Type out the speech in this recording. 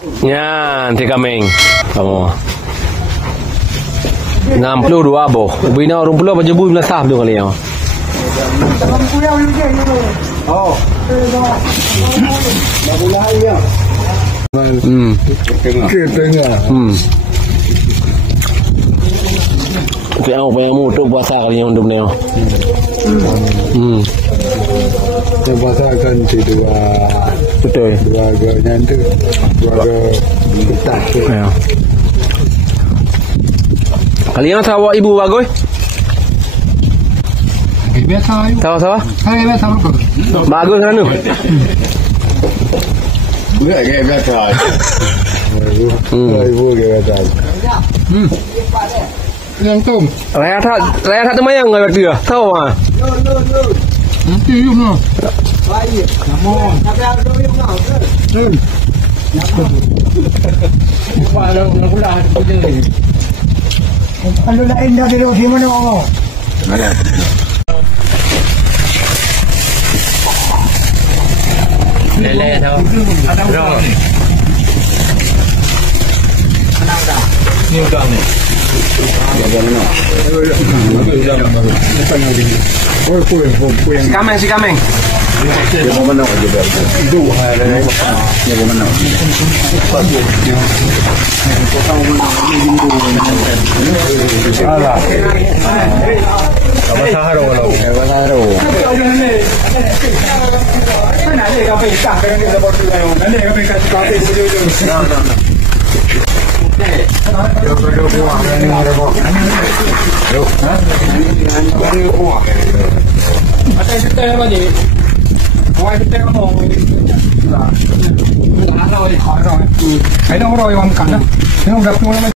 Yan, si Kaming. Oh. 62 boh. Bina orang pula macam bui melasah tu kali ya. Oh. Tengah. Apa yang motor puasa kali yang untuk ni. Yang puasa kan dua. Betul. Dua agaknya tu. Dua tak. Ya. Kalian tahu ibu bagus? Biasa ayo. Tahu? Saya biasa apa? Bagus kan tu? Bukan ke biasa. Ibu ke biasa. Yang tu. Raya tak temayang enggak dia. Tahu ah. Nanti you know. Baik. Kamu. Tapi ada you know. Kalau pula kerja. Kalau lain dah dulu di mana orang? Mana? Lele tahu. Ada. Ni udah ni. Si Kameng. Dia mau mana juga. Dua hari. Dia mau mana? Alah. Apa saharo kalau? Apa saharo? Mana ni kau pergi cak dengan dia buat tu kan? Mana kau pergi cak kau pergi jauh-jauh. Hãy đăng ký kênh để ủng hộ kênh của mình.